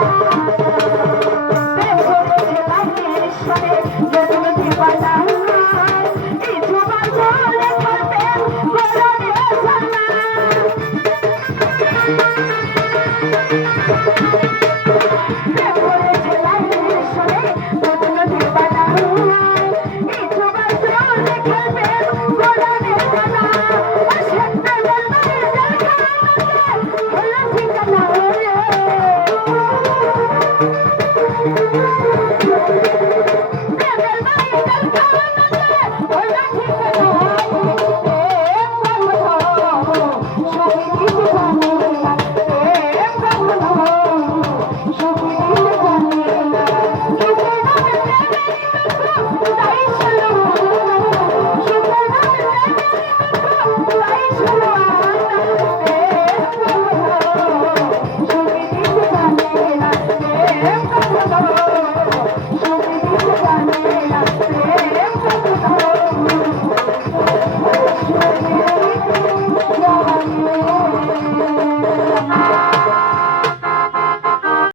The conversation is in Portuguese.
Música